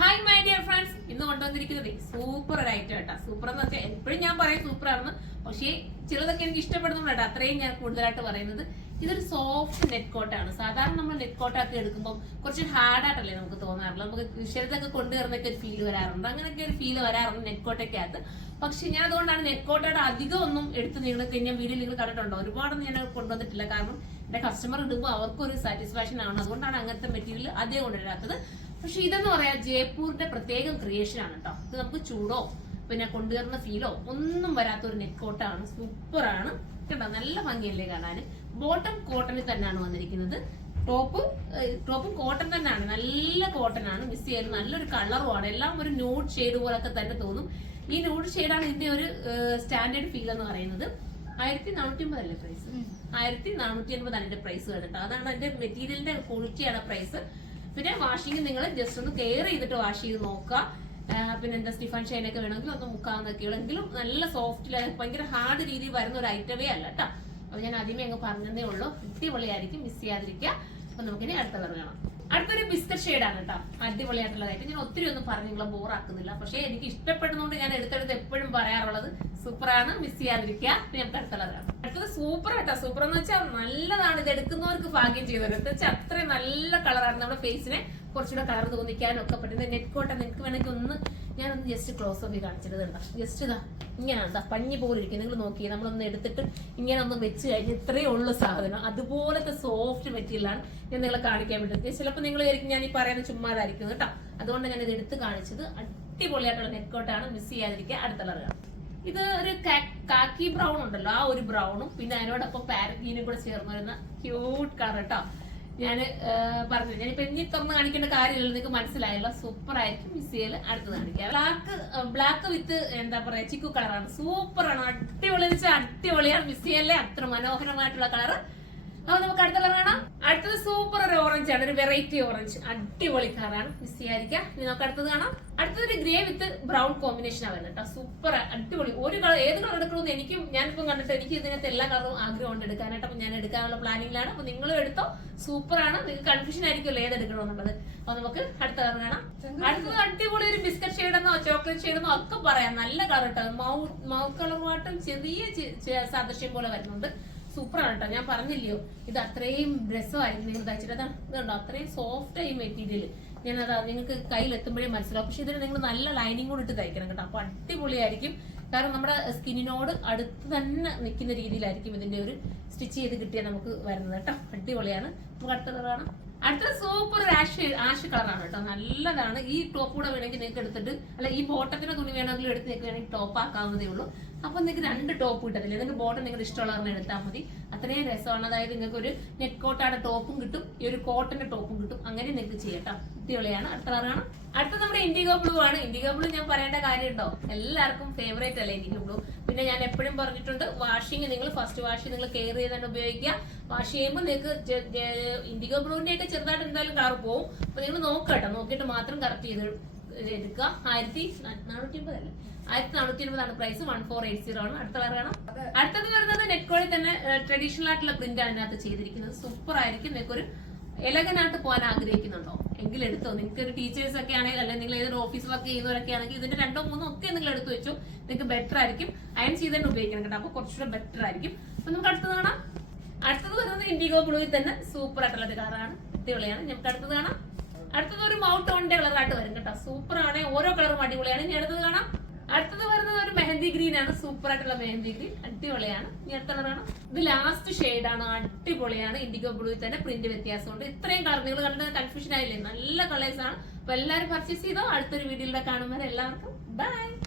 Hi my dear friends, ഇന്ന് കൊണ്ടുവന്നിരിക്കുന്നത് super ഒരു ഐറ്റം കേട്ടോ. സൂപ്പർ എന്ന് വെച്ചാൽ എപ്പോഴും ഞാൻ പറയും സൂപ്പർ ആണെന്ന്, പക്ഷേ ചിലതൊക്കെ എനിക്ക് ഇഷ്ടപ്പെടുന്നുണ്ട്. അത്രയും ഞാൻ കൂടുതലായിട്ട് പറയുന്നത് ഇതൊരു സോഫ്റ്റ് നെറ്റ് കോട്ടാണ്. സാധാരണ നമ്മൾ നെറ്റ് കോട്ടൊക്കെ എടുക്കുമ്പോൾ കുറച്ച് ഹാർഡായിട്ടല്ലേ നമുക്ക് തോന്നാറുള്ളത്. നമുക്ക് ശരീരത്തൊക്കെ കൊണ്ടുവരുന്നൊക്കെ ഒരു ഫീൽ വരാറുണ്ട്, അങ്ങനെയൊക്കെ ഒരു ഫീൽ വരാറുണ്ട് നെറ്റ് കോട്ടയ്ക്കകത്ത്. പക്ഷെ ഞാൻ അതുകൊണ്ടാണ് നെറ്റ് കോട്ടയുടെ അധികം ഒന്നും എടുത്ത് നിങ്ങൾക്ക് ഞാൻ വീഡിയോ നിങ്ങൾ കണ്ടിട്ടുണ്ടോ, ഒരുപാടൊന്നും ഞാൻ കൊണ്ടുവന്നിട്ടില്ല. കാരണം എന്റെ കസ്റ്റമർ ഇടുമ്പോൾ അവർക്കൊരു സാറ്റിസ്ഫാക്ഷൻ ആണ്, അതുകൊണ്ടാണ് അങ്ങനത്തെ മെറ്റീരിയൽ അധികം കൊണ്ടുവരാത്തത്. പക്ഷെ ഇതെന്ന് പറയാ ജയ്പൂരിന്റെ പ്രത്യേകം ക്രിയേഷൻ ആണ് കേട്ടോ. ഇത് നമുക്ക് ചൂടോ പിന്നെ കൊണ്ടുവരുന്ന ഫീലോ ഒന്നും വരാത്ത ഒരു നെറ്റ് കോട്ടാണ്. സൂപ്പറാണ് കേട്ടോ, നല്ല ഭംഗിയല്ലേ കാണാൻ. ബോട്ടം കോട്ടണിൽ തന്നെയാണ് വന്നിരിക്കുന്നത്. ടോപ്പും കോട്ടൺ തന്നെയാണ്, നല്ല കോട്ടൺ ആണ്. മിസ് ചെയ്യുന്നത് നല്ലൊരു കളറുമാണ്. എല്ലാം ഒരു ന്യൂഡ് ഷെയ്ഡ് പോലൊക്കെ തന്നെ തോന്നും. ഈ ന്യൂഡ് ഷെയ്ഡാണ് ഇതിന്റെ ഒരു സ്റ്റാൻഡേർഡ് ഫീൽ എന്ന് പറയുന്നത്. 1450 അല്ലേ പ്രൈസ്? 1450 ആണ് ഇതിന്റെ പ്രൈസ് കേട്ടോ. അതാണ് അതിന്റെ മെറ്റീരിയലിന്റെ ക്വാളിറ്റിയാണ് പ്രൈസ്. പിന്നെ വാഷിംഗ് നിങ്ങൾ ജസ്റ്റ് ഒന്ന് കെയർ ചെയ്തിട്ട് വാഷ് ചെയ്ത് നോക്കുക. പിന്നെ എന്താ സ്റ്റിഫൻ ഷൈനൊക്കെ വേണമെങ്കിൽ ഒന്ന് മുക്കാന്നൊക്കെ ഉള്ളെങ്കിലും നല്ല സോഫ്റ്റില് ഭയങ്കര ഹാർഡ് രീതിയിൽ വരുന്ന ഒരു ഐറ്റമേ അല്ല കേട്ടോ. അപ്പൊ ഞാൻ ആദ്യമേ അങ്ങ് പറഞ്ഞതേ ഉള്ളൂ. അടിപൊളിയായിരിക്കും, മിസ് ചെയ്യാതിരിക്കുക. അപ്പൊ നമുക്കിനി അടുത്ത കളർ കാണാം. അടുത്തൊരു ബിസ്ക്കറ്റ് ഷെയ്ഡാണ് കേട്ടോ, അടിപൊളിയായിട്ടുള്ളതായിട്ട്. ഞാൻ ഒത്തിരി ഒന്നും പറഞ്ഞ് നിങ്ങളെ ബോറാക്കുന്നില്ല, പക്ഷേ എനിക്ക് ഇഷ്ടപ്പെടുന്നതുകൊണ്ട് ഞാൻ എടുത്തെടുത്ത് എപ്പോഴും പറയാറുള്ളത് സൂപ്പറാണ്, മിസ് ചെയ്യാതിരിക്കുക. നമുക്ക് അടുത്ത കളർ കാണാം. അടുത്തത് സൂപ്പർ കേട്ടോ. സൂപ്പർ എന്ന് വെച്ചാൽ നല്ലതാണ്. ഇത് എടുക്കുന്നവർക്ക് ഭാഗ്യം ചെയ്തത് എന്താ വെച്ചാൽ അത്രയും നല്ല കളറാണ്. നമ്മുടെ ഫേസിനെ കുറച്ചുകൂടെ കളർ തോന്നിക്കാനും ഒക്കെ പറ്റുന്നത്. നെറ്റ് കോട്ട നിങ്ങൾക്ക് വേണമെങ്കിൽ ഞാനൊന്ന് ജസ്റ്റ് ക്ലോസ് ഓഫ് കാണിച്ചത് കണ്ട. ജസ്റ്റ് ഇതാ ഇങ്ങനെയാണ് പഞ്ഞി പോലെ ഇരിക്കും. നിങ്ങൾ നോക്കി നമ്മളൊന്ന് എടുത്തിട്ട് ഇങ്ങനെ ഒന്ന് വെച്ച് കഴിഞ്ഞ് ഇത്രയേ ഉള്ളു സാധനം. അതുപോലത്തെ സോഫ്റ്റ് മെറ്റീരിയലാണ് ഞാൻ നിങ്ങളെ കാണിക്കാൻ വേണ്ടി. ചിലപ്പോൾ നിങ്ങൾ വിചാരിക്കും ഞാൻ ഈ പറയുന്നത് ചുമ്മാതായിരിക്കും കേട്ടോ, അതുകൊണ്ട് ഞാൻ ഇത് എടുത്ത് കാണിച്ചത്. അടിപൊളിയായിട്ടുള്ള നെറ്റ് കോട്ടാണ്, മിസ് ചെയ്യാതിരിക്കുക. അടുത്ത കളർ കാണാം. ഇത് ഒരു കാക്കി ബ്രൗൺ ഉണ്ടല്ലോ, ആ ഒരു ബ്രൗണും പിന്നെ അതിനോടൊപ്പം പാരറ്റ് ഗ്രീനും കൂടെ ചേർന്ന് വരുന്ന ക്യൂട്ട് കളർ കേട്ടോ. ഞാൻ പറഞ്ഞു ഞാനിപ്പോ ഇനി തുറന്ന് കാണിക്കേണ്ട കാര്യമില്ല, നിങ്ങൾക്ക് മനസ്സിലായല്ലോ. സൂപ്പർ ആയിരിക്കും, മിസ് ചെയ്യല്. അടുത്ത് കാണിക്കാം. ബ്ലാക്ക് വിത്ത് എന്താ പറയാ ചിക്കു കളറാണ്. സൂപ്പറാണ്, അടിപൊളി വെച്ചാൽ അടിപൊളിയാണ്, മിസ് ചെയ്യല്ലേ. അത്ര മനോഹരമായിട്ടുള്ള കളറ്. അപ്പൊ നമുക്ക് അടുത്ത കളർ കാണാം. അടുത്തത് സൂപ്പർ ഒരു ഓറഞ്ച് ആണ്, ഒരു വെറൈറ്റി ഓറഞ്ച്. അടിപൊളി കളറാണ്, മിസ് ചെയ്യാതിരിക്കാം. ഇനി നമുക്ക് അടുത്തത് കാണാം. അടുത്തൊരു ഗ്രേ വിത്ത് ബ്രൗൺ കോമ്പിനേഷൻ ആണ് വരുന്നത് കേട്ടോ. സൂപ്പർ അടിപൊളി. ഒരു കളർ ഏത് കളർ എടുക്കണമെന്ന് എനിക്കും ഞാനിപ്പം കണ്ടിട്ട് എനിക്ക് ഇതിനകത്ത് എല്ലാ കളറും ആഗ്രഹമുണ്ട് എടുക്കാനായിട്ട്. അപ്പൊ ഞാൻ എടുക്കാനുള്ള പ്ലാനിങ്ങിലാണ്. അപ്പൊ നിങ്ങളും എടുത്തോ, സൂപ്പറാണ്. നിങ്ങൾക്ക് കൺഫ്യൂഷൻ ആയിരിക്കുമല്ലോ ഏത് എടുക്കണമെന്നുള്ളത്. അപ്പൊ നമുക്ക് അടുത്ത കളർ കാണാം. അടുത്തത് അടിപൊളി ഒരു ബിസ്ക്കറ്റ് ഷെയ്ഡെന്നോ ചോക്ലേറ്റ് ഷെയ്ഡെന്നോ ഒക്കെ പറയാം. നല്ല കളർ കേട്ടോ. മൗത്ത് കളറുമായിട്ടും ചെറിയ സാദൃശ്യം പോലെ വരുന്നുണ്ട്. സൂപ്പറാണ് കേട്ടോ. ഞാൻ പറഞ്ഞില്ലയോ ഇത് അത്രയും രസമായിരുന്നു നിങ്ങൾ തയ്ച്ചിട്ട്. അതാണ് ഇതുണ്ടോ, അത്രയും സോഫ്റ്റ് ആയി മെറ്റീരിയൽ. ഞാനത് നിങ്ങൾക്ക് കയ്യിലെത്തുമ്പോഴേ മനസ്സിലാവും. പക്ഷെ ഇതിന് നിങ്ങൾ നല്ല ലൈനിങ് കൂടെ ഇട്ട് തയ്ക്കണം കേട്ടോ. അപ്പൊ അടിപൊളിയായിരിക്കും. കാരണം നമ്മുടെ സ്കിന്നിനോട് അടുത്ത് തന്നെ നിൽക്കുന്ന രീതിയിലായിരിക്കും ഇതിന്റെ ഒരു സ്റ്റിച്ച് ചെയ്ത് കിട്ടിയാൽ നമുക്ക് വരുന്നത് കേട്ടോ. അടിപൊളിയാണ്. നമുക്ക് അടുത്ത കളറാണ്. അടുത്ത സൂപ്പർ ആഷ് കളറാണ് കേട്ടോ. നല്ലതാണ്. ഈ ടോപ്പ് കൂടെ വേണമെങ്കിൽ നിങ്ങൾക്ക് എടുത്തിട്ട് അല്ല ഈ ബോട്ടത്തിന്റെ തുണി വേണമെങ്കിലും എടുത്ത് നിങ്ങൾക്ക് വേണമെങ്കിൽ ടോപ്പ് ആക്കാവുന്നതേ ഉള്ളൂ. അപ്പൊ നിങ്ങൾക്ക് 2 ടോപ്പ് കിട്ടത്തില്ല. നിങ്ങൾക്ക് ബോട്ടം നിങ്ങൾ ഇഷ്ടമുള്ളവരെ എടുത്താൽ മതി. അത്രയും രസമാണ്. അതായത് നിങ്ങൾക്ക് ഒരു നെറ്റ് കോട്ടയുടെ ടോപ്പും കിട്ടും, ഈ ഒരു കോട്ടന്റെ ടോപ്പും കിട്ടും. അങ്ങനെ നിങ്ങൾക്ക് ചെയ്യട്ടോ. അടിപൊളിയാണ്. അടുത്ത കളറാണ്. അടുത്ത നമ്മുടെ ഇൻഡിഗോ ബ്ലൂ ആണ്. ഇൻഡിഗോ ബ്ലൂ ഞാൻ പറയേണ്ട കാര്യമുണ്ടോ, എല്ലാവർക്കും ഫേവറേറ്റ് അല്ലേ ഇൻഡിഗോ ബ്ലൂ. പിന്നെ ഞാൻ എപ്പോഴും പറഞ്ഞിട്ടുണ്ട് വാഷിംഗ് നിങ്ങൾ ഫസ്റ്റ് വാഷ് നിങ്ങൾ കെയർ ചെയ്ത് തന്നെ ഉപയോഗിക്കുക. വാഷ് ചെയ്യുമ്പോൾ നിങ്ങൾക്ക് ഇൻഡിഗോ ബ്ലൂവിന്റെ ഒക്കെ ചെറുതായിട്ട് എന്തായാലും കളർ പോകും. അപ്പൊ നിങ്ങൾ നോക്കട്ടോ, നോക്കിയിട്ട് മാത്രം കറക്റ്റ് ചെയ്ത് എടുക്കുക. 1450 അല്ലേ, 1450 ആണ് പ്രൈസ്. 1480 ആണ്. അടുത്ത കളർ കാണാം. അടുത്തത് വരുന്നത് നെറ്റ്കോളിൽ തന്നെ ട്രഡീഷണൽ ആയിട്ടുള്ള പ്രിന്റ് ആണ് ഇതിനകത്ത് ചെയ്തിരിക്കുന്നത്. സൂപ്പർ ആയിരിക്കും. നിങ്ങൾക്ക് ഒരു എലഗനായിട്ട് പോകാൻ ആഗ്രഹിക്കുന്നുണ്ടോ എങ്കിൽ എടുത്തോ. നിങ്ങൾക്ക് ഒരു ടീച്ചേഴ്സ് ഒക്കെ ആണെങ്കിൽ അല്ലെങ്കിൽ നിങ്ങൾ ഏതൊരു ഓഫീസ് വർക്ക് ചെയ്യുന്നവരൊക്കെ ആണെങ്കിൽ ഇതിന്റെ 2 3 ഒക്കെ നിങ്ങൾ എടുത്തു വെച്ചു. നിങ്ങൾക്ക് ബെറ്റർ ആയിരിക്കും. അയൺ ചെയ്ത് തന്നെ ഉപയോഗിക്കണം കേട്ടോ. അപ്പൊ കുറച്ചുകൂടെ ബെറ്റർ ആയിരിക്കും. അപ്പൊ നമുക്ക് അടുത്തത് കാണാം. അടുത്തത് വരുന്നത് ഇൻഡിഗോ ബ്ലൂയിൽ തന്നെ സൂപ്പർ ആയിട്ടുള്ള ഒരു കളറാണ്. അടിപൊളിയാണ്. നമുക്ക് അടുത്തത് കാണാം. അടുത്തത് ഒരു മൗത്ത് ഓണിന്റെ കളറായിട്ട് വരും കേട്ടോ. സൂപ്പർ ആണ്. ഓരോ കളറും അടിപൊളിയാണ്. ഇനി അടുത്തത് കാണാം. അടുത്തത് വരുന്നത് ഒരു മെഹന്തി ഗ്രീൻ ആണ്. സൂപ്പർ ആയിട്ടുള്ള മെഹന്തി ഗ്രീൻ. അടിപൊളിയാണ്. ഇനി അടുത്ത കളറാണ്. ഇത് ലാസ്റ്റ് ഷെയ്ഡാണ്. അടിപൊളിയാണ്. ഇൻഡിഗോ ബ്ലൂയിൽ തന്നെ പ്രിന്റ് വ്യത്യാസമുണ്ട്. ഇത്രയും കളർ നിങ്ങൾ കണ്ടത് കൺഫ്യൂഷൻ ആയില്ലേ? നല്ല കളേഴ്സ് ആണ്. അപ്പൊ എല്ലാവരും പർച്ചേസ് ചെയ്തോ. അടുത്തൊരു വീഡിയോയിലൂടെ കാണുന്നവരെ എല്ലാവർക്കും ബൈ.